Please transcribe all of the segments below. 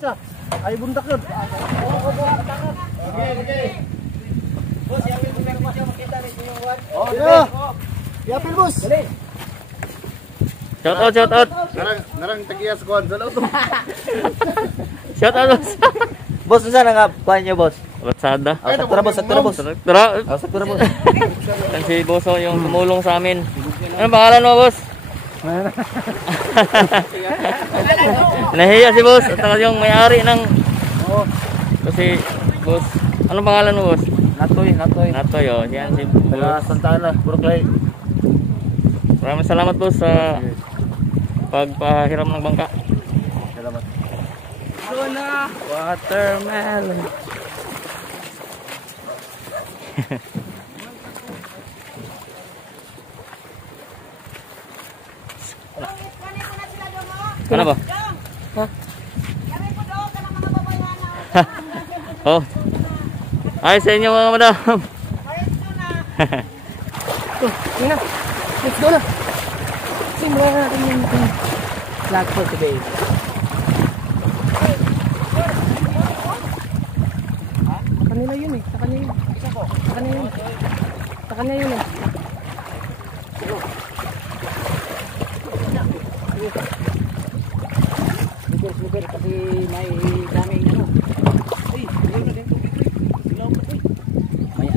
siya. Ay bundak yun. Okay. Boss, yapin mo kayo makita rin yung one. Oh, yapin boss. Dali. Shout out. Narang tagiyas ko sa loob. Shout out, boss. Boss, saan nga kuhan niyo, boss? Latsada. Saktura boss. Saktura boss. Yan si Boso yung tumulong sa amin. Ano pangalan mo, boss? Nahiya si boss. At saka yung may-ari ng... Kasi, boss, anong pangalan mo, boss? Natoy, oh. Yan si Taga Santa Ana, Buruklay. Maraming salamat, boss, sa pagpahiram ng bangka. Salamat. Watermelon. Ano ba? Ha? Oh. Ay sa inyo mga madam. Ina. Let's go na. Simulan natin yung vlog for today. Kanila yun eh. Sa kanya yun eh. Lugar kasi may daming ano. Ay, ayun na din. Maya.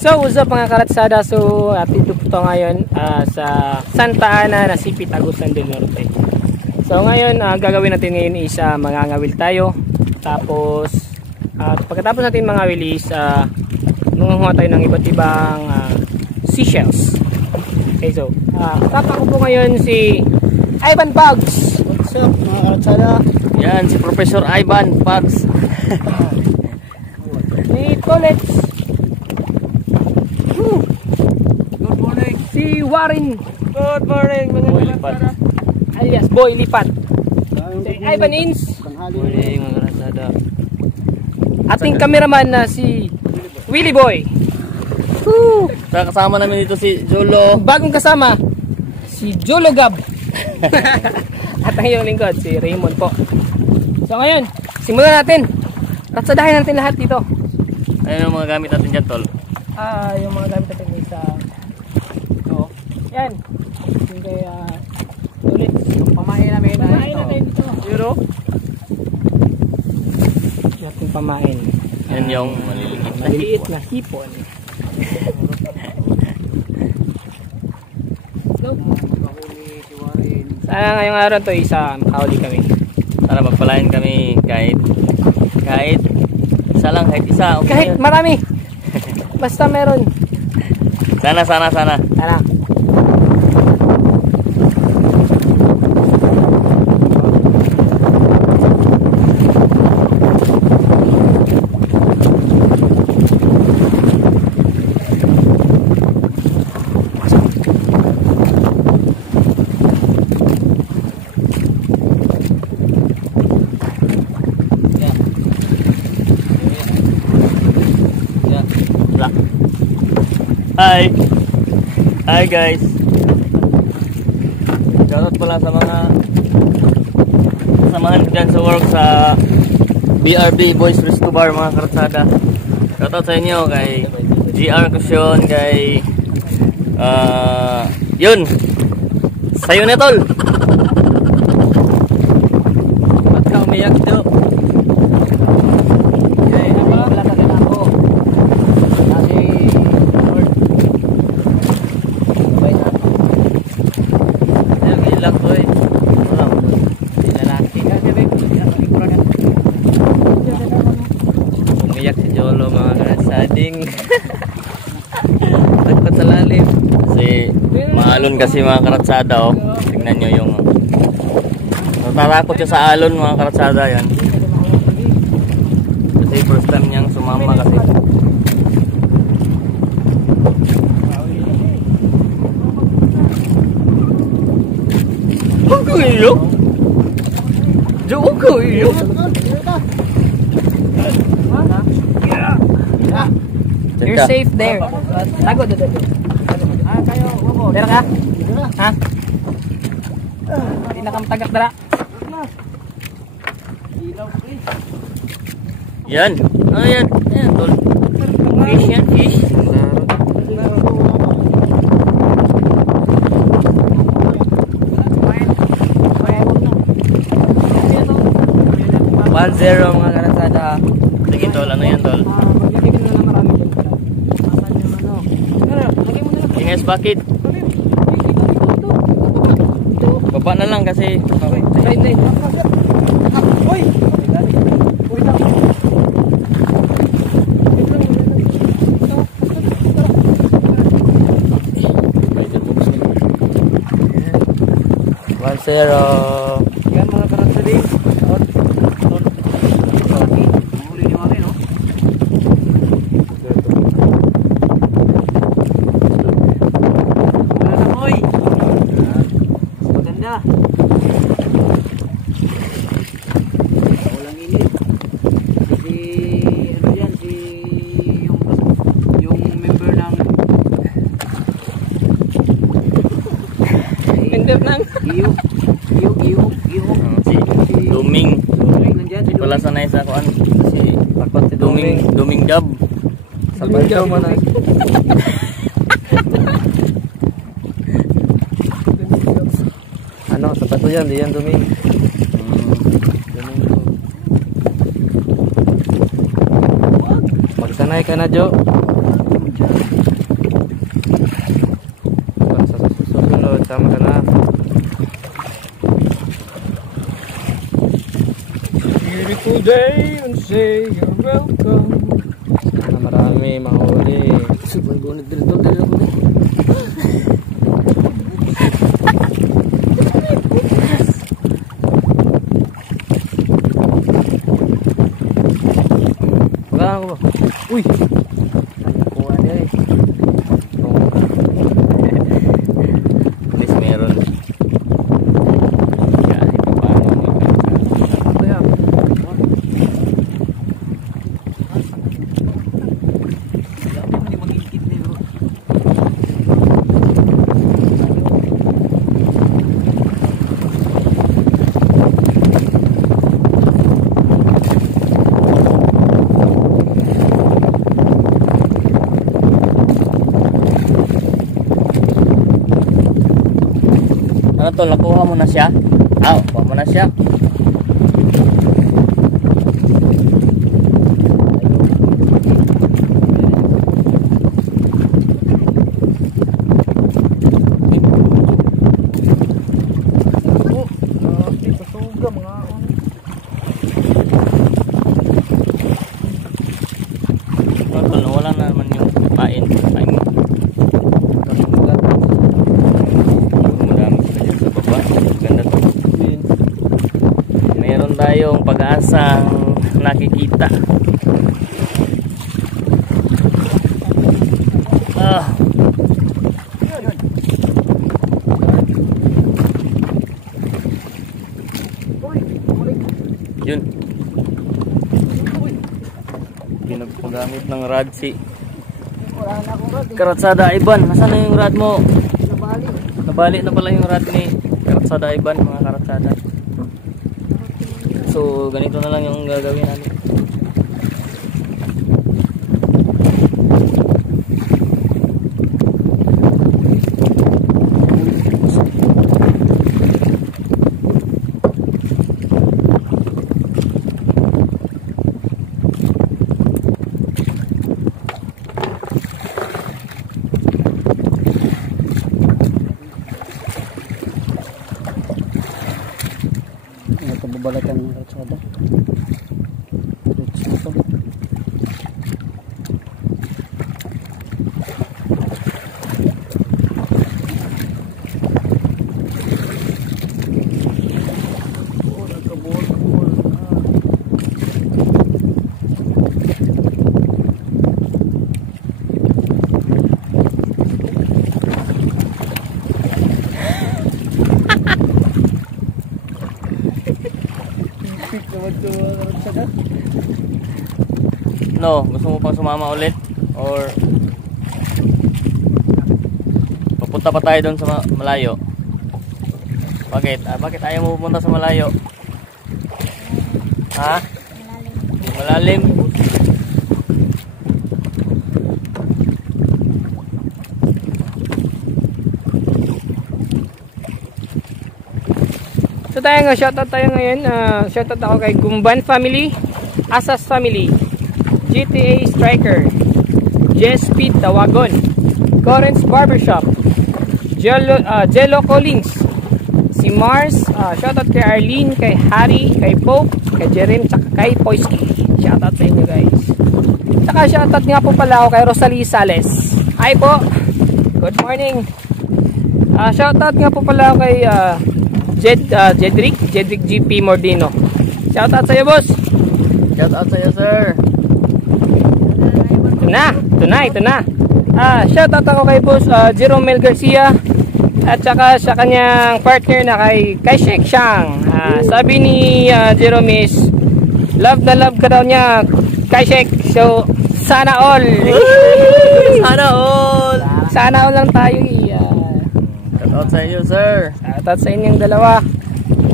So, what's up mga karatsada? So, dito po ngayon sa Santa Ana, Nasipit, Agusan del Norte. So, ngayon, gagawin natin ngayon is mangangawil tayo. Tapos, pagkatapos natin mangawil is mangunguha tayo ng iba't ibang seashells. Okay, so, kasama ko po ngayon si Ivan Pugs. What's up mga karatsada? Yan, si Professor Ivan Pugs. Ni Tolets. Good morning. Si Warren. Good morning mga Boy karatsada. Alias Boy Lipat. Si Ivan Ins. Morning mga karatsada. Ating cameraman na si Willie Boy. Woo! Kasama namin dito si Jolo. Bagong kasama si Jolo Gab. At ang iyong lingkod si Raymond po. So ngayon, simulan natin. Tatsadahin natin lahat dito. Ano yung mga gamit natin dyan, tol? Yung mga gamit natin is yan. Yung kay ulit. Pamain namin Pamain natin dito. Euro. Yung pamain. Yan yung Maliliit na hipon. Sana ngayong araw to isa makahuli kami. Sana magpalain kami kahit isa lang, kahit isa. Okay Kahit yun. marami. Basta meron. Sana. Sana. Hi. Hi guys. Shoutout pala sa mga samahan dyan sa work sa BRB Boys Resto Bar mga karatsada. Shoutout sa inyo kay GR Kusyon, kay yun. Sayo na tol. Ba't ka umiyak to? Wala ka na ako. Kasi Lord. Sabay na. Ayun, ilak to eh. Lalaki ka. Umiyak si Jolo mga karasading. Pagpat sa lalim. Kasi maalon kasi mga karatsada oh. Tingnan nyo yung natatakot siya sa alon mga karatsada yan. Kasi first time niyang sumama kasi. Huwag kang iyo. Huwag kang iyo. You're safe there. Tago doon. Kayo, wako. Dera ka? Ha? Hindi na kang tagak dara. Yan. Ayan. Ayan tol. Fish yan, fish. One zero mga karatsada. Sige tol, ano yan tol? Inges bakit? Baba na lang kasi One zero. Yan mga karatsada. Huli niyo kami, no? Wala na, boy. Maganda. Walang init. Kasi ano yan, si yung member ng Member ng Iyo. si Duming. Nandiyan si Wala sanay sa kuan si Duming Dab. Salvador man ay. Ano, sapato yan, di yan Duming. Magsanay ka na, Jo. Sa susunod, sama ka na. beautiful day and say you're welcome. Sana marami mahuli. Super gunit dito. Wala ako ba? Uy! Kuha niya eh. At least meron. Kahit pa paano Ano yan? ano to, nakuha mo na siya? Kuha mo na siya. Wala na naman yung pain mo. Madami sila dyan sa baba. Ganda to. Meron tayong pag-asang nakikita. Yun. Pinagpagamit ng radsi. Wala na akong rod. Karatsada Iban, nasaan na yung rod mo? Nabali. Nabali na pala yung rod ni Karatsada Iban, mga karatsada. So, ganito na lang yung gagawin namin. Ito babalikan ng kalsada. Diretso na to. No, gusto mo pang sumama ulit? Or papunta pa tayo doon sa malayo? Bakit? Bakit ayaw mo pupunta sa malayo? Ha? Malalim. So tayo shoutout tayo ngayon. Shoutout ako kay Gumban Family, Asas Family, GTA Striker, Jess Speed Tawagon, Corin's Barbershop, Jello Collins, si Mars, shoutout kay Arlene, kay Harry, kay Pope, kay Jerem, tsaka kay Poisky. Shoutout sa inyo guys. Tsaka shoutout nga po pala ako kay Rosalie Sales. Hi po, good morning. Shoutout nga po pala ako kay Jedrick GP Mordino. Shoutout sa iyo boss. Shout out sa iyo, sir. Ito na. Shoutout ako kay boss Jerome Mel Garcia at saka sa kanyang partner na kay Shek Shang. Sabi ni Jerome is love na love ka daw niya kay Shek. So sana all. Sana all lang tayo. Shout out sa iyo, sir. Shoutout sa inyong dalawa.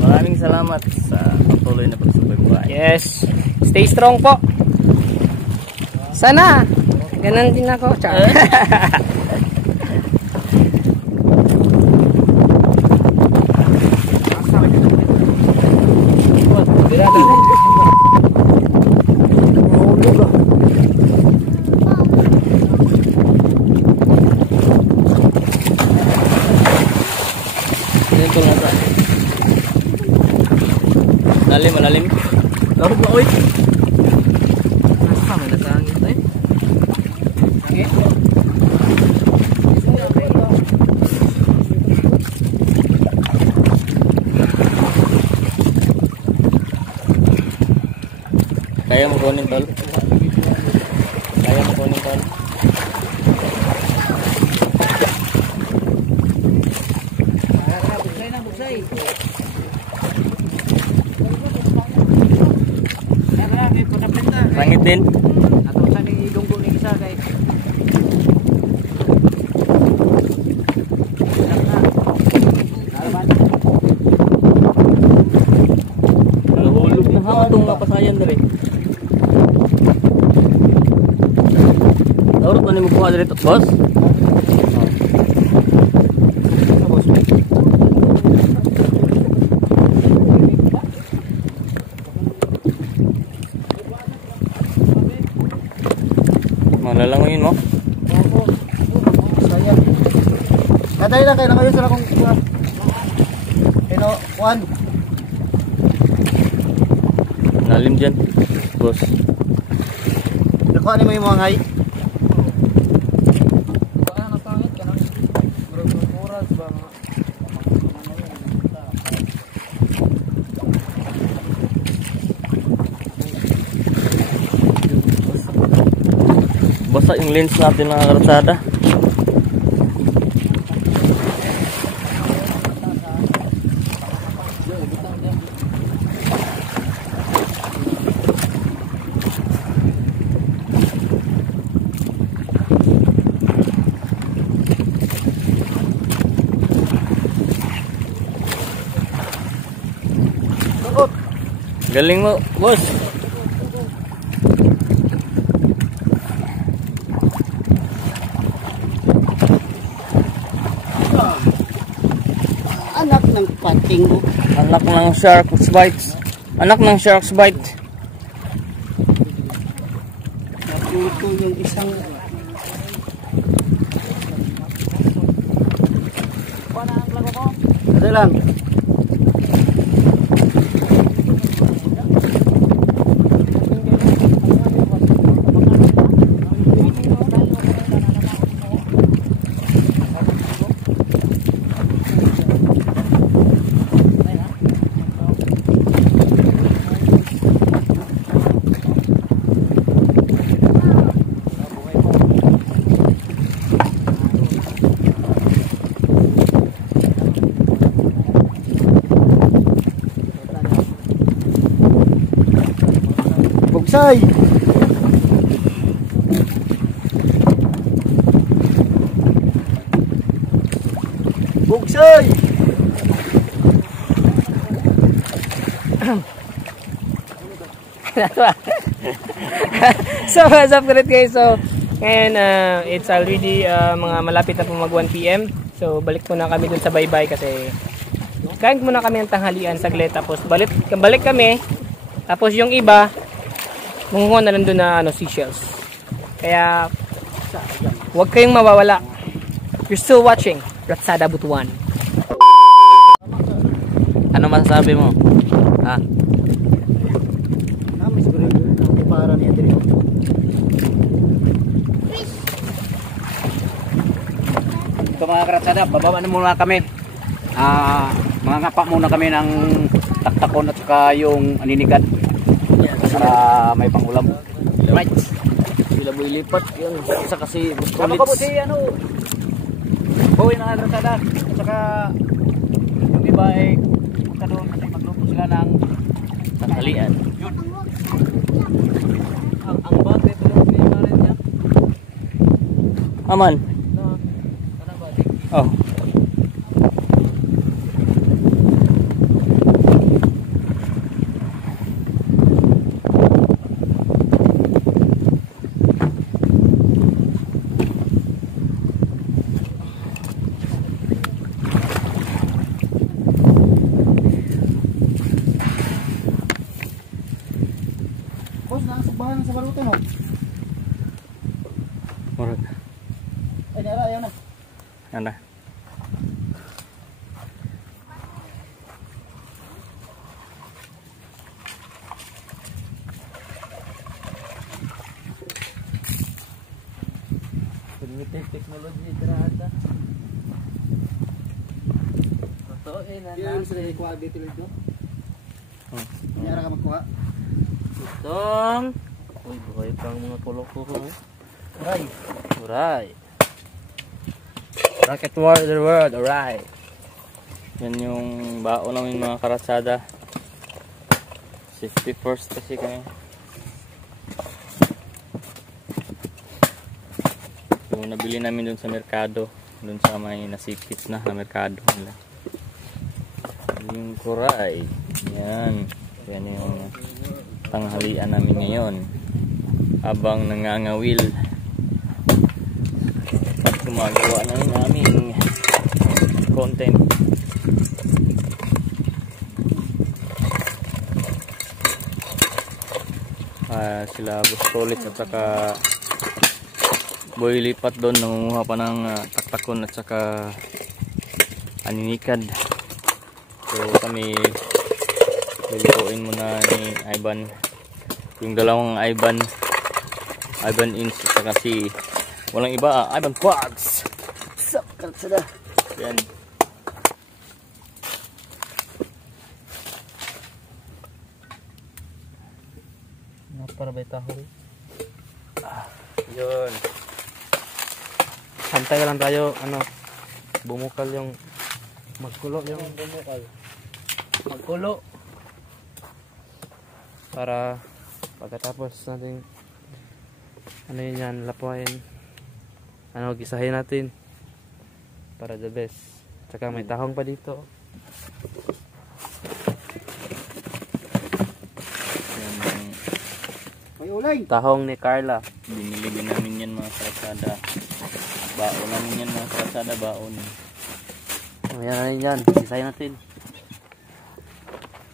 Maraming salamat sa patuloy na pagsubaybay. Yes. Stay strong po. Sana ganun din ako. Malalim. Laro ba oy? May nasangin tayo. Okay. Kaya mo kunin, tol? Kaya mo kunin, tol? Bugsay. Sangit din. Atong sa ning idunggo ni isa kay. Nahulog na ha itong mapasayan na rin. Daurot na mo kuha dito, boss? Malalangoyin mo? Saya. Kaday lang kayo nangayon sila kung Kuan. Lalim dyan, boss. Nakuha ni mo yung mga ngay. Basta yung lens natin ng karsada. Galing mo, boss. Anak ng pating mo. Anak ng shark's bite. Anak ng shark's bite. Natuto yung isang... Ito lang. Bugsay. Bugsay. So what's up ulit guys? So ngayon it's already mga malapit na po mag 1 PM. So balik muna kami dun sa baybay kasi kain muna kami ng tanghalian saglit tapos balik kami. Tapos yung iba munguha na lang dun na seashells. Kaya huwag kayong mawawala. You're still watching Ratsada Butuan. Ano masasabi mo? Ha? Namin siguro yung para niya dito. Ito mga karatsada, bababa na muna kami. Mga ngapa muna kami ng taktakon at saka yung aninigan. Para may pangulam. Right. Sila mo ilipat. Yan. Isa kasi gusto Sama ko po si Boy na karatsada. At saka yung iba ay punta doon kasi magluto sila ng tanghalian. yun. Ang bate ito lang pinagalan niya. Aman. Oh. Boss, nakasagbahan sa balutan mo. Murag. Ay, nara, ayaw na. Ano? Primitive technology terasa. Totoo na. Yan, sila ikuha dito dito. Oh. Nara ka magkuha. Itong. Uy, buhay pang mga pulo-pulo. Aray. Alright. Rocket War the World, alright. Yan yung baon namin mga karatsada. Safety first kasi kami. So nabili namin dun sa merkado. Dun sa may nasipit na merkado nila. Yung kuray. Yan. Yan yung tanghalian namin ngayon. Habang nangangawil. At gumagawa na rin aming content. Sila Bustolit at saka Boy Lipat doon nangunguha pa ng taktakon at saka aninikad. So kami lulutuin muna ni Ivan yung dalawang Ivan Inch at saka si walang iba, Ivan Quads. Sup, karatsada. Yan. Para ba tahol? Yun. Hantay lang tayo, bumukal yung magkulo yung magkulo para pagkatapos natin yun yan, lapuin gisahin natin para the best. Tsaka may tahong pa dito. May uling. Tahong ni Carla. Binili din namin yan mga karasada. Baon namin yan mga karasada, baon. Ayan na rin yan. Isayin natin.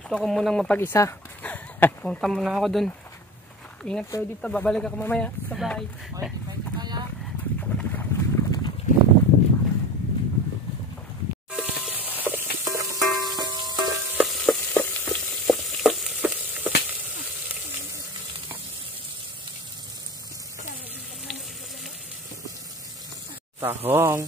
Gusto ko munang mapag-isa. Punta muna ako dun. Ingat kayo dito. Babalik ako mamaya sa bahay. Tahong.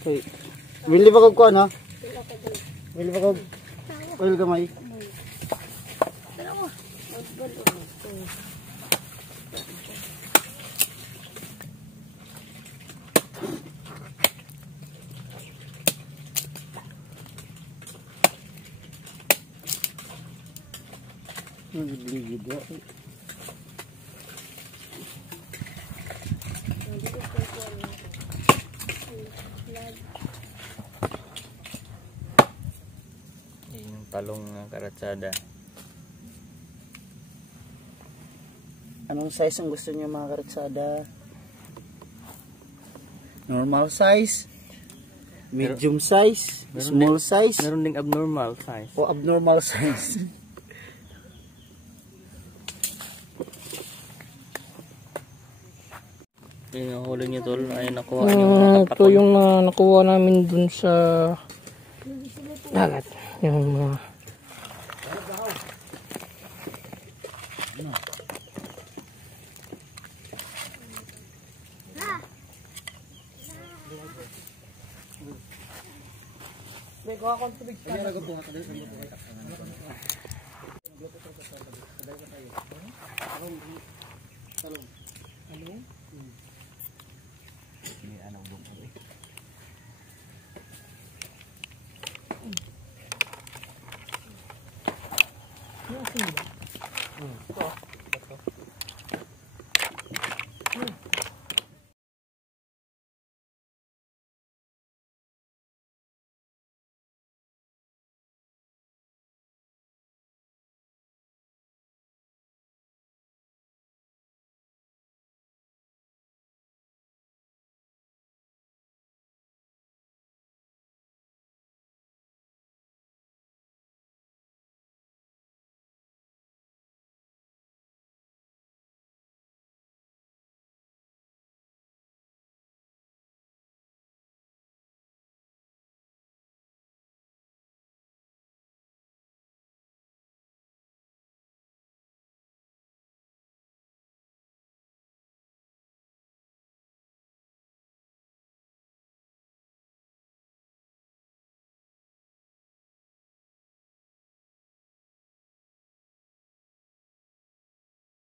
Okay. Willy ba kag kuan ha? Willy ba kag oil gamay? Ligid ya. Yung talong mga karatsada. Anong size ang gusto niyo mga karatsada? Normal size? Medium size? Small size? Meron ding abnormal size. O abnormal size? Yung huli niyo tol ay nakuha yung Ito yung nakuha namin dun sa dagat. Yung mga Ano